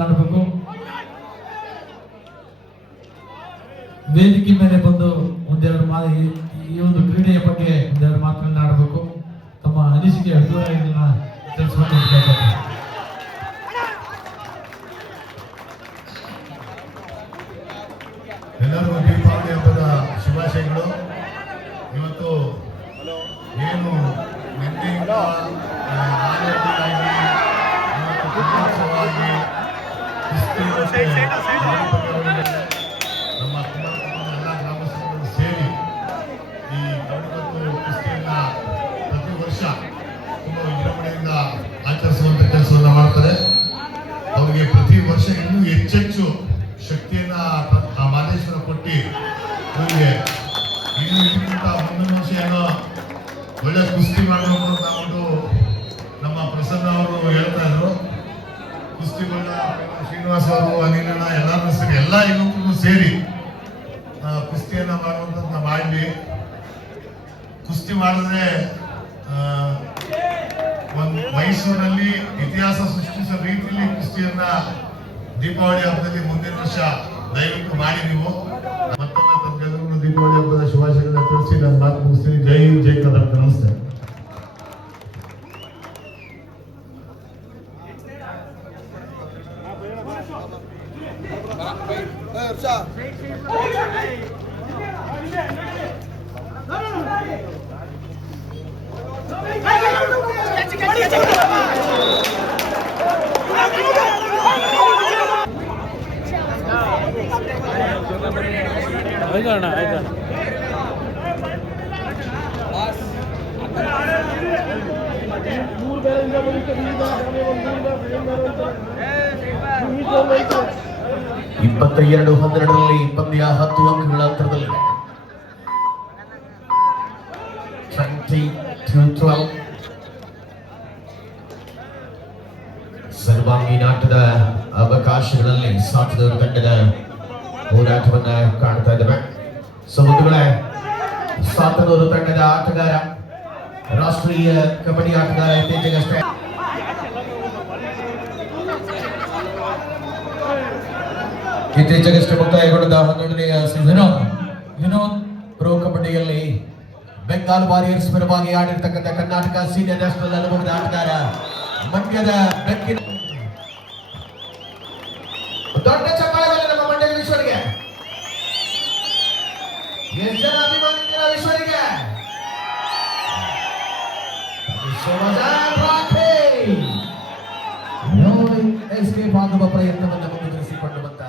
ಮಾಡಬೇಕು. ವೇದಿಕೆ ಮೇಲೆ ಬಂದು ಒಂದೆರಡು ಈ ಒಂದು ಕ್ರೀಡೆಯ ಬಗ್ಗೆ ಒಂದೆರಡು ಮಾತನಾಡಬೇಕು. ತಮ್ಮ ಅನಿಸಿಕೆ ಅಭಿಪ್ರಾಯಗಳನ್ನ ತಿಳಿಸ್ಕೊಂಡು ಎಲ್ಲರಿಗೂ ದೀಪಾವಳಿ ಹಬ್ಬದ ಶುಭಾಶಯಗಳು. ಇವತ್ತು ಏನು ನಿನ್ನೆಯಿಂದ ಕುಟುಂಬವಾಗಿ ನಮ್ಮ ಎಲ್ಲ ಗ್ರಾಮಸ್ಥರು ಸೇರಿ ಈ ಕಡಕತ್ತು ಕುಸ್ತಿಯನ್ನ ಪ್ರತಿ ವರ್ಷ ತುಂಬ ವಿಜೃಂಭಣೆಯಿಂದ ಆಚರಿಸುವಂತ ಕೆಲಸವನ್ನ ಮಾಡ್ತಾರೆ. ಅವರಿಗೆ ಪ್ರತಿ ವರ್ಷ ಇನ್ನೂ ಹೆಚ್ಚೆಚ್ಚು ಶಕ್ತಿಯನ್ನ ಮಾದೇಶ್ವರ ಕೊಟ್ಟು ಇವರಿಗೆ ಇನ್ನು ಇದಕ್ಕಿಂತ ಮುಂದಿನ ವರ್ಷ ಏನೋ ಒಳ್ಳೆ ಕುಸ್ತಿ ಮಾಡಬೇಕು ಅಂತ ಒಂದು ನಮ್ಮ ಪ್ರಸನ್ನ ಅವರು ಹೇಳ್ತಾ ಇದ್ರು. ಕುಸ್ತಿಗಳನ್ನ ಶ್ರೀನಿವಾಸ್ ಅವರು ಅನಿಲಣ್ಣ ಎಲ್ಲರೂ ಸೇರಿ ಎಲ್ಲ ಯುವಕರು ಸೇರಿ ಕುಸ್ತಿಯನ್ನ ಮಾಡುವಂಥದ್ದನ್ನ ಮಾಡಿ ಕುಸ್ತಿ ಮಾಡಿದ್ರೆ ಒಂದು ಮೈಸೂರಿನಲ್ಲಿ ಇತಿಹಾಸ ಸೃಷ್ಟಿಸೋ ರೀತಿಯಲ್ಲಿ ಕುಸ್ತಿಯನ್ನ ದೀಪಾವಳಿ ಹಬ್ಬದಲ್ಲಿ ಮುಂದಿನ ವರ್ಷ ದಯವಿಟ್ಟು ಮಾಡಿ. ನೀವು ಮತ್ತೊಮ್ಮೆ ತಮ್ಗೆಲ್ಲರಿಗೂ ದೀಪಾವಳಿ ಹಬ್ಬದ ಶುಭಾಶಯಗಳನ್ನ ತಿಳಿಸಿ ನಾನು ಮಾತು ಮುಗಿಸ್ತೀನಿ. ಜೈ ಹಿಂದ್, ಜೈ ಕರ್ನಾಟಕ. ನಮಸ್ತೆ. ಇಪ್ಪತ್ತೆರಡು 12ರಲ್ಲಿ ಪಂದ್ಯ 10 ಅಂಕಗಳ ಅಂತರದಲ್ಲಿದೆ. 20-12 ಸರ್ವಾಂಗೀಣ ಆಟದ ಅವಕಾಶಗಳಲ್ಲಿ ಸಾಥದವರು ತಂಡದ ಹೋರಾಟವನ್ನ ಕಾಣ್ತಾ ಇದ್ದೇವೆ. ಸಮುದ್ರಗಳೇ, ಸಾಥದವರು ತಂಡದ ಆಟಗಾರ ರಾಷ್ಟ್ರೀಯ ಕಬಡ್ಡಿ ಆಟಗಾರ ಇತ್ತೀಚೆಗಷ್ಟೇ ಮುಕ್ತಾಯಗೊಂಡ 12ನೆಯ ಸೀಸನ್ ವಿನೋದ್ ಪ್ರೋ ಕಬಡ್ಡಿಯಲ್ಲಿ ಬೆಂಗಾಲ್ ವಾರಿಯರ್ಸ್ ಪರವಾಗಿ ಆಡಿರ್ತಕ್ಕಂಥ ಕರ್ನಾಟಕ ಸೀನಿಯರ್ ನ್ಯಾಷನಲ್ ಅನುಭವದ ಆಟಗಾರ ಮಂಡ್ಯದ ಬೆಕ್ಕಿನ ದೊಡ್ಡ ಚಪ್ಪಾಳೆಗಳು ನಮ್ಮ ಮಂಡ್ಯದ ವಿಶ್ವರಿಗೆ. ಎಷ್ಟು ಜನ ಅಭಿಮಾನಿಗಳ ವಿಶ್ವರಿಗೆ ಎಸ್ಕೇಪ್ ಆಗುವ ಪ್ರಯತ್ನವನ್ನು ಮುಂದುವರಿಸಿಕೊಂಡು ಬಂದ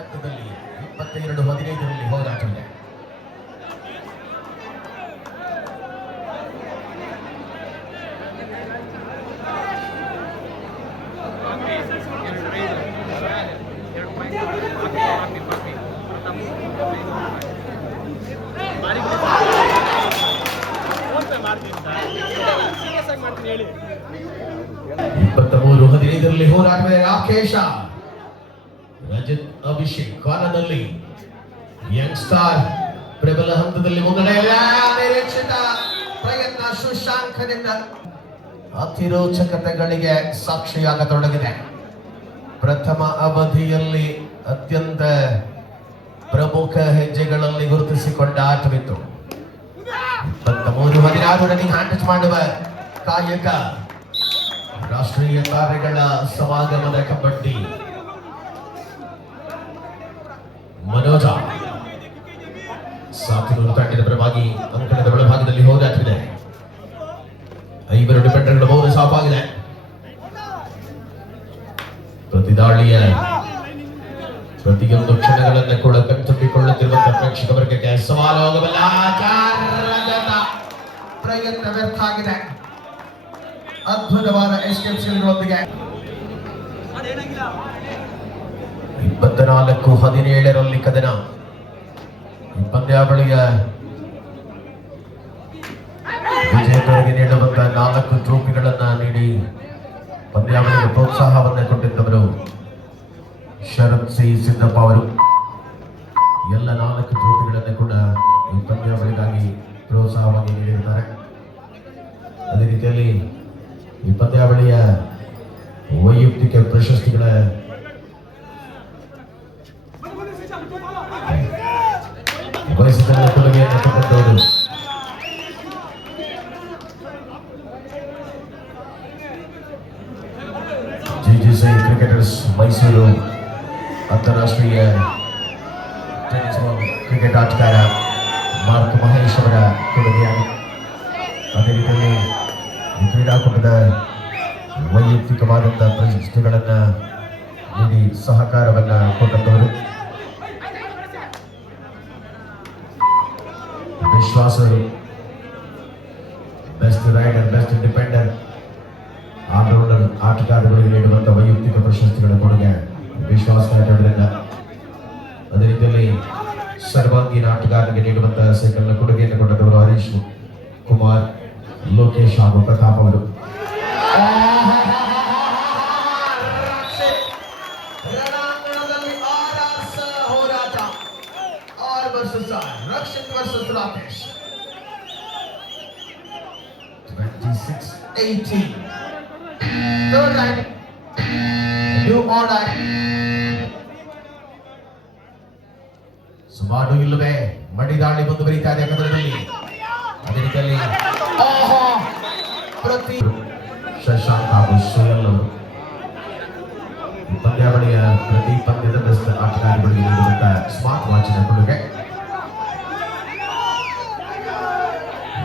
ಎತ್ತದಲ್ಲಿ 22-15ರಲ್ಲಿ ಹೋರಾಟವಿದೆ. ಹೇಳಿ 23-15ರಲ್ಲಿ ಹೋರಾಟವೇ. ರಾಕೇಶ, ರಜತ್, ಅಭಿಷೇಕ್ ಕಾಲದಲ್ಲಿ ಯಂಗ್ ಸ್ಟಾರ್ ಪ್ರಬಲ ಹಂತದಲ್ಲಿ ಮುನ್ನಡೆಯಲ್ಲಿ ನಿರೀಕ್ಷಿತ ಪ್ರಯತ್ನ ಸುಶಾಂಕದಿಂದ ಅತಿರೋಚಕತೆಗಳಿಗೆ ಸಾಕ್ಷಿಯಾಗತೊಡಗಿದೆ. ಪ್ರಥಮ ಅವಧಿಯಲ್ಲಿ ಅತ್ಯಂತ ಪ್ರಮುಖ ಹೆಜ್ಜೆಗಳಲ್ಲಿ ಗುರುತಿಸಿಕೊಂಡ ಆಟವಿತ್ತು. 23-16 ರನ್ನಿಂಗ್ ಹ್ಯಾಂಡ್ ಟಚ್ ಮಾಡುವ ಕಾಯಕ ರಾಷ್ಟ್ರೀಯ ತಾರೆಗಳ ಸಮಾಗಮದ ಕಬಡ್ಡಿ. ಮನೋಜ ಸಾಥಿನೂರು ತಂಡದ ಪರವಾಗಿ ಅಂಕಣದ ಒಳಭಾಗದಲ್ಲಿ ಹೋರಾಟವಿದೆ. 5 ಡಿಫೆಂಡರ್ಗಳ ಬಹು ಸಾಪಾಗಿದೆ. ಪ್ರತಿದಾಳಿಯ ಪ್ರತಿಯೊಂದು ಕ್ಷಣಗಳನ್ನು ಕೂಡ ಕಣ್ತುಂಬಿಕೊಳ್ಳುತ್ತಿರುವಂತಹ ಪ್ರೇಕ್ಷಕ ವರ್ಗಕ್ಕೆ ಸವಾಲಾಗಬಲ್ಲ ಪ್ರಯತ್ನ ವ್ಯರ್ಥ ಆಗಿದೆ. ಅದ್ಭುತವಾದ ಎಸ್ಕೇಪ್ಗಳೊಂದಿಗೆ 24-17ರಲ್ಲಿ ಕದನ. ಪಂದ್ಯಾವಳಿಯ ವಿಜೇತರಿಗೆ ನೀಡುವಂತಹ 4 ಟ್ರೋಫಿಗಳನ್ನ ನೀಡಿ ಪಂದ್ಯಾವಳಿಗೆ ಪ್ರೋತ್ಸಾಹವನ್ನು ಕೊಟ್ಟಿದ್ದವರು ಶರತ್ ಸಿ ಸಿದ್ದಪ್ಪ ಅವರು. ಎಲ್ಲ 4 ಟ್ರೋಫಿಗಳನ್ನು ಕೂಡ ಈ ಪಂದ್ಯಾವಳಿಗಾಗಿ ಪ್ರೋತ್ಸಾಹವಾಗಿ ನೀಡಿರುತ್ತಾರೆ. ಅದೇ ರೀತಿಯಲ್ಲಿ ಈ ಪಂದ್ಯಾವಳಿಯ ವೈಯಕ್ತಿಕ ಪ್ರಶಸ್ತಿಗಳ ಬಯಸಿದ ಕೊಡುಗೆಯನ್ನು ಕೊಟ್ಟವರು ಜಿಜಿಸಿ ಕ್ರಿಕೆಟರ್ಸ್ ಮೈಸೂರು ಅಂತಾರಾಷ್ಟ್ರೀಯ ಟೆನ್ನಿಸ್ ಕ್ರಿಕೆಟ್ ಆಟಗಾರ ಮಾರ್ಕ್ ಮಹೇಶ್ ಅವರ ಕೊಡುಗೆಯಾಗಿದೆ. ಅದೇ ರೀತಿಯಲ್ಲಿ ಈ ಕ್ರೀಡಾಕೂಟದ ವೈಯಕ್ತಿಕವಾದಂತಹ ಪ್ರಶಸ್ತಿಗಳನ್ನು ನೀಡಿ ಸಹಕಾರವನ್ನ ಕೊಟ್ಟವರು ವಿಶ್ವಾಸರು best raider, best defender, all rounder ಆಟಗಾರಗಳಿಗೆ ನೀಡುವಂತಹ ವೈಯಕ್ತಿಕ ಪ್ರಶಸ್ತಿಗಳ ಕೊಡುಗೆ ವಿಶ್ವಾಸ ಅವರಿಂದ. ಅದೇ ರೀತಿಯಲ್ಲಿ ಸರ್ವಾಂಗೀಣ ಆಟಗಾರರಿಗೆ ನೀಡುವಂತಹ ಸೈಕಲ್ನ ಕೊಡುಗೆಯನ್ನು ಕೊಟ್ಟವರು ಹರೀಶ್ ಕುಮಾರ್, ಲೋಕೇಶ್ ಹಾಗೂ ಪ್ರತಾಪ್ ಅವರು. ಹೋರಾಟ Rakshit versus Rakesh 26-18. Third line. New order. ಸುಮಾರು ಇಲ್ಲವೇ ಮಡಿದಾಳಿ ಮುಂದುವರಿತಾ ಇದೆ ಕದರದಲ್ಲಿ. ಅದೇ ರೀತಿಯಲ್ಲಿ ಪ್ರತಿ ಶಶಾಂಕ್ ಹಾಗೂ ಸೋಯಲ್ ಅವರು ಪಂದ್ಯಾವಳಿಯ ಪ್ರತಿ ಪಂದ್ಯದ ಬೆಸ್ಟ್ ಆಟಗಾರಗಳಿಗೆ ನೀಡುವಂತಹ ಸ್ಮಾರ್ಟ್ ವಾಚಿನ ಕೊಡುಗೆ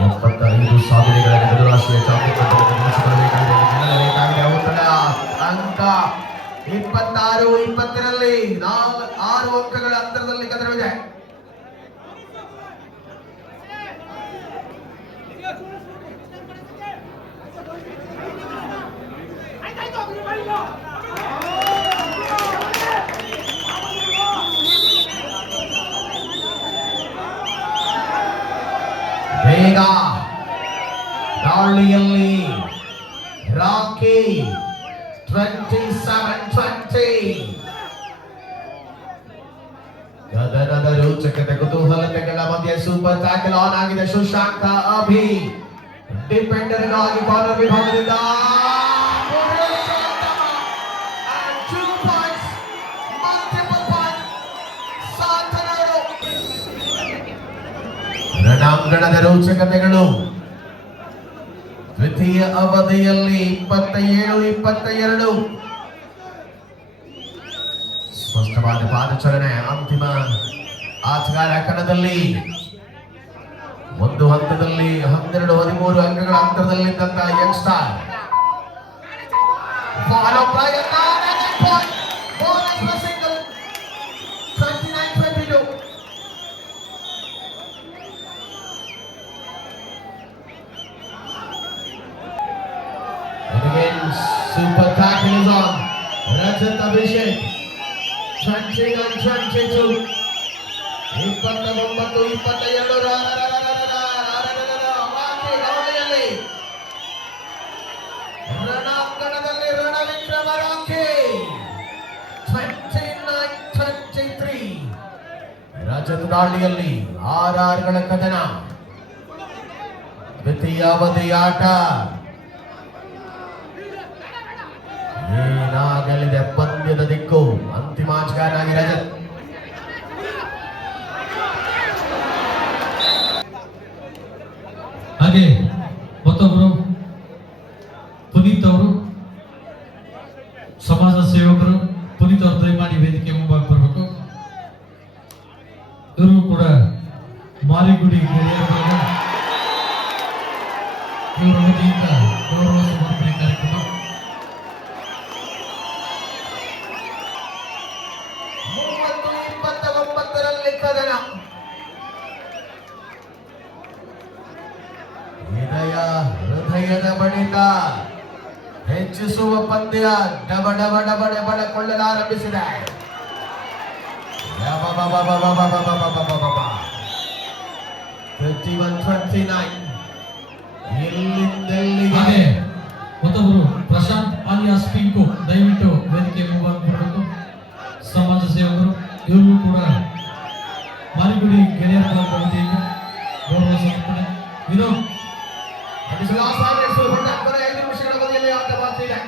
75 ಸಾವಿರಗಳ ಅಂತಾರಾಷ್ಟ್ರೀಯ ಚಾಂಪಿಯನ್ಶಿಪ್ ಗೆಲ್ಲಬೇಕಾಗಿದೆ. ಉತ್ತಮ ಅಂಕ 26-20ರಲ್ಲಿ 6 ಅಂಕಗಳ ಅಂತರದಲ್ಲಿ ಕದರವಿದೆ. ಬೇಗ ದಾಳಿಯಲ್ಲಿ ರಾಕಿ 27-20. ಗದನದ ರೋಚಕತೆ ಕುತೂಹಲತೆಗಳ ಮಧ್ಯೆ ಸೂಪರ್ ಟ್ಯಾಕಲ್ ಆನ್ ಆಗಿದೆ. ಶಶಾಂಕ ಅಭಿ ಡಿಫೆಂಡರ್ಗಾಗಿ ಕಾರ್ನರ್ ವಿಭಾಗದಿಂದ 2 ಪಾಯಿಂಟ್ಸ್, ಮಲ್ಟಿಪಲ್ ಪಾಯಿಂಟ್ ಸಾಧನೆಗಳು. ರಣಾಂಗಣದ ರೋಚಕತೆಗಳು ದ್ವಿತೀಯ ಅವಧಿಯಲ್ಲಿ 27-22. ಸ್ಪಷ್ಟವಾದ ಪಾದಚಲನೆ. ಅಂತಿಮ ಆಟಗಾರ ಕಣದಲ್ಲಿ ಒಂದು ಹಂತದಲ್ಲಿ 12-13 ಅಂಕಗಳ ಅಂತರದಲ್ಲಿದ್ದಂತಹ ಯಂಗ್ಸ್ಟಾರ್ ಫಾಲೋ ಪ್ರಯತ್ನ 29-22. Super tackle is on. Rajat Abhishek 29-22. 29-22 ರಣಾಂಗಣದಲ್ಲಿ Ranavikrama rakhi 29-23. Rajat ದಾಳಿಯಲ್ಲಿ ಆರ್ಆರ್ಗಳ ಕದನ. ದ್ವಿತೀಯ ಅವಧಿ ಆಟ ಏನಾಗಲಿದೆ ಪಂದ್ಯದ ದಿಕ್ಕು. ಅಂತಿಮ ಆಟಗಾರನಾಗಿ ರಜತ್. ಹಾಗೆ ಮತ್ತೊಬ್ಬರು ಪುನೀತ್ ಅವರು, ಸಮಾಜ ಸೇವಕರು. ಪುನೀತ್ ಅವರು ದಯಮಾಡಿ ವೇದಿಕೆ ಮುಂಭಾಗ ಬರಬೇಕು. ಇವರು ಕೂಡ ಮಾರಿಗುಡಿ ಇವರ ವತಿಯಿಂದ ಗೌರವ ಸಮರ್ಪಣೆ ಕಾರ್ಯಕ್ರಮ. ಹೃದಯದ ಬಡಿತ ಹೆಚ್ಚಿಸುವ ಪಂದ್ಯ ಡಬ ಡಬ ಡಬ ಡಬಡಕೊಳ್ಳಲಾರಂಭಿಸಿದೆ. 31-29. ಹಾಗೆ ಮತ್ತೊಬ್ಬರು ಪ್ರಶಾಂತ್ ಆಲಿಯಾಸ್ ಪಿಂಕು ದಯವಿಟ್ಟು ವೇದಿಕೆ ಮುಂಭಾಗ ಬರಬೇಕು. ಸಮಾಜ ಸೇವಕರು. ಇವರು ಕೂಡ ಮಾರಿಗುಡಿ ಗೆಳೆಯರ ವತಿಯಿಂದ ಗೌರವ ಸಮರ್ಪಣೆ. ವಿನೋದ್ ನಿಮಿಷಗಳ ಬದಿಯಲ್ಲಿ ಆಟ ಮಾಡ್ತಿದೆ.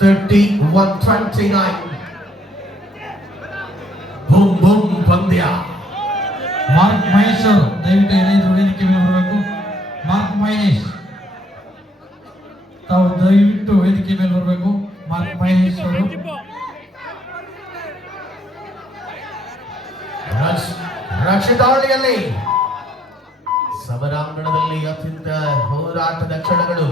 31-29. ಬೂಮ್ ಬೂಮ್ ಪಂದ್ಯ. ಮಾರ್ಕ್ ಮಹೇಶ್ ಅವರು ದಯವಿಟ್ಟು ಏನಾದ್ರು ವೇದಿಕೆ ಮೇಲೆ ಬರಬೇಕು. ಮಾರ್ಕ್ ಮಹೇಶ್ ತಾವು ದಯವಿಟ್ಟು ವೇದಿಕೆ ಮೇಲೆ ಬರಬೇಕು. ಮಾರ್ಕ್ ಮಹೇಶ್ ಅವರು ರಕ್ಷಿತಾವಳಿಯಲ್ಲಿ ಸಮರಾಂಗಣದಲ್ಲಿ ಅತ್ಯಂತ ಹೋರಾಟದ ಕ್ಷಣಗಳು.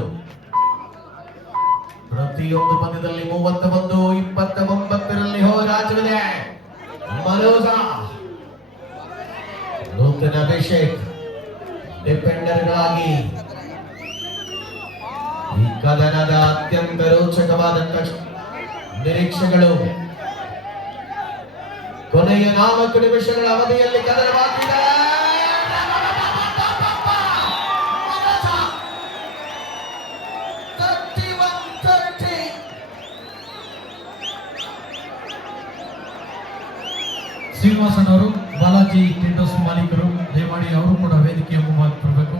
ಪ್ರತಿಯೊಂದು ಪಂದ್ಯದಲ್ಲಿ 31-29 ಹೋರಾಟವಿದೆ. ಮನೋಜ ನೂತನ ಅಭಿಷೇಕ್ ಡಿಫೆಂಡರ್ಗಳಾಗಿ ಈ ಕದನದ ಅತ್ಯಂತ ರೋಚಕವಾದಂತ ನಿರೀಕ್ಷೆಗಳು. ಕೊನೆಯ 4 ನಿಮಿಷಗಳ ಅವಧಿಯಲ್ಲಿ ಕದನವಾಗಿದೆ. ಶ್ರೀನಿವಾಸನ್ ಅವರು, ಬಾಲಾಜಿ ಟೆಂಡರ್ಸ್ ಮಾಲೀಕರು ದಯಮಾಡಿ ಅವರು ಕೂಡ ವೇದಿಕೆಯ ಮುಂಭಾಗ ಬರಬೇಕು.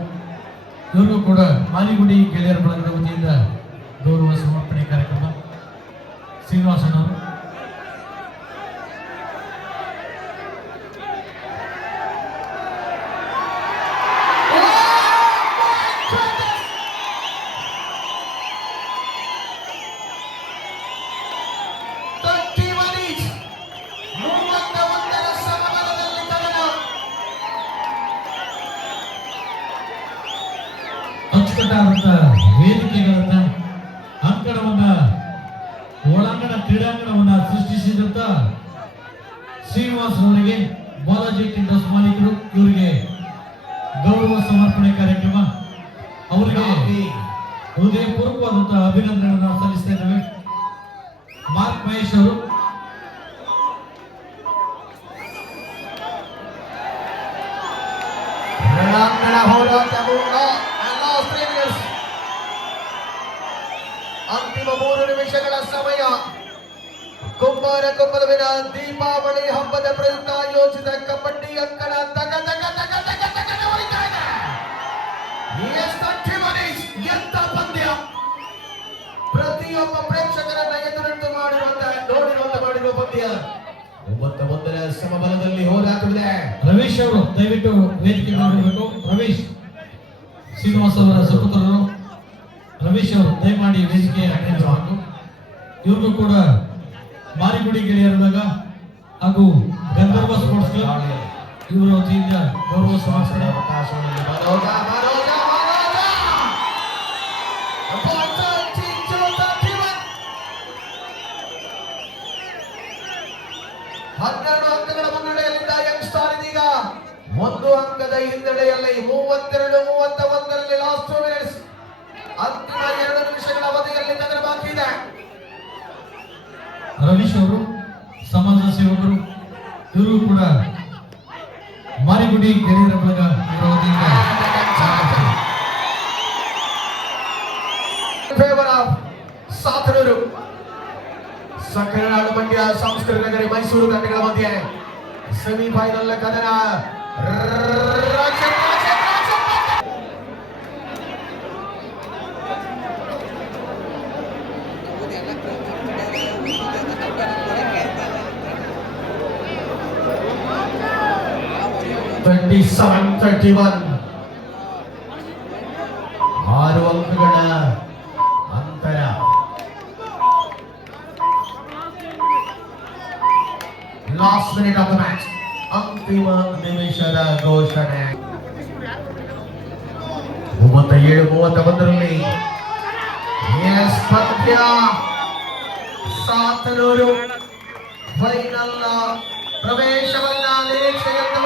ಇವ್ರಿಗೂ ಕೂಡ ಮಾಲಿಗುಡಿ ಗೆಳೆಯರ ಬಳಗದ ವತಿಯಿಂದ ಗೌರವ ಸಮರ್ಪಣೆ ಕಾರ್ಯಕ್ರಮ. ಶ್ರೀನಿವಾಸನ್ ಅವರು ಅಚ್ಚುಕಟ್ಟಾದಂತ ವೇದಿಕೆಗಳನ್ನ, ಅಂಕಣವನ್ನ, ಒಳಾಂಗಣ ಕ್ರೀಡಾಂಗಣವನ್ನ ಸೃಷ್ಟಿಸಿದಂತ ಶ್ರೀನಿವಾಸ್ ಅವರಿಗೆ, ಬಾಲಾಜಿ ಟೆಂಡರ್ಸ್ ಮಾಲೀಕರು ಇವರಿಗೆ ಗೌರವ ಸಮರ್ಪಣೆ ಕಾರ್ಯಕ್ರಮ. ಅವರಿಗೆ ಹೃದಯಪೂರ್ವಕವಾದಂತಹ ಅಭಿನಂದನೆಗಳನ್ನು ಸಲ್ಲಿಸ್ತಾ ಇದ್ದೇವೆ. ಮಾರ್ಕ್ ಮಹೇಶ್ ಅವರು ರಣಾಂಗಣ ಹೋರಾಟ ಅಂತಿಮ 3 ನಿಮಿಷಗಳ ಸಮಯ. ಕುಂಬಾರ ಕುಂಬಲವಿನ ದೀಪಾವಳಿ ಹಬ್ಬದ ಪ್ರಯುಕ್ತ ಆಯೋಜಿತ ಕಬಡ್ಡಿ ಅಂಕಣ ಹೊಡಿತಾ ಇದೆ. ಎಂತ ಪಂದ್ಯ! ಪ್ರತಿಯೊಬ್ಬ ಪ್ರೇಕ್ಷಕರನ್ನ ಎದುರಿಟ್ಟು ಮಾಡಿರುವ ಪಂದ್ಯ. 31 ಸಮಬಲದಲ್ಲಿ ಹೋರಾಟವಿದೆ. ರವೀಶ್ ಅವರು ದಯವಿಟ್ಟು ವೇದಿಕೆ ಮಾಡಬೇಕು. ರವೀಶ್, ಶ್ರೀನಿವಾಸ್ ಅವರ ಸುಪುತ್ರರು ರವೀಶ್ ಅವರು ದಯಮಾಡಿ ವೇದಿಕೆ ಅಟೆಂಡ್ ಮಾಡಬೇಕು. ಇವ್ರಿಗೂ ಕೂಡ ಮಾರಿಗುಡಿ ಗೆಳೆಯರ ಬಳಗ ಹಾಗೂ ಗಂಧರ್ವ ಸ್ಪೋರ್ಟ್ಸ್ ಕ್ಲಬ್ ಇವರ ವತಿಯಿಂದ ಗೌರವ ಸಮರ್ಪಣೆ. ಹನ್ನೆರಡು ಅಂಕಗಳ ಮುನ್ನಡೆಯಲ್ಲಿದ್ದ ಯಂಗ್ ಸ್ಟಾರ್ ಇದೀಗ 1 ಅಂಕದ ಹಿನ್ನಡೆಯಲ್ಲಿ 32-31 ಲಾಸ್ಟ್ 2 ಮಿನಿಟ್ಸ್. ಅಂತಿಮ 2 ನಿಮಿಷಗಳ ಅವಧಿಯಲ್ಲಿ ನಗರ ಬಾಕಿ ಇದೆ. ರವೀಶ್ ಅವರು ಸಮಾಜ ಸೇವಕರು, ಇವರು ಕೂಡ ಮಾರಿಗುಡಿ ಗೆಳೆಯರ ಬಳಗ ಇವರ ವತಿಯಿಂದ ಫೇವರ್ ಆಫ್ ಸಾತನೂರು ಸಕ್ಕರೆನಾಡು ಮಂಡ್ಯ ಸಾಂಸ್ಕೃತಿಕ ನಗರಿ ಮೈಸೂರು ತಂಡಗಳ ಮಧ್ಯೆ ಸೆಮಿಫೈನಲ್ ಕದನ. ಆರು ಅಂಕಗಳ ಅಂತರ. Last minute of the match, ಅಂತಿಮ ನಿಮಿಷದ ಘೋಷಣೆ. 37-31 ಪಂದ್ಯ. ಸಾತನೂರು ಫೈನಲ್ ಪ್ರವೇಶವನ್ನ ನಿರೀಕ್ಷೆಯನ್ನು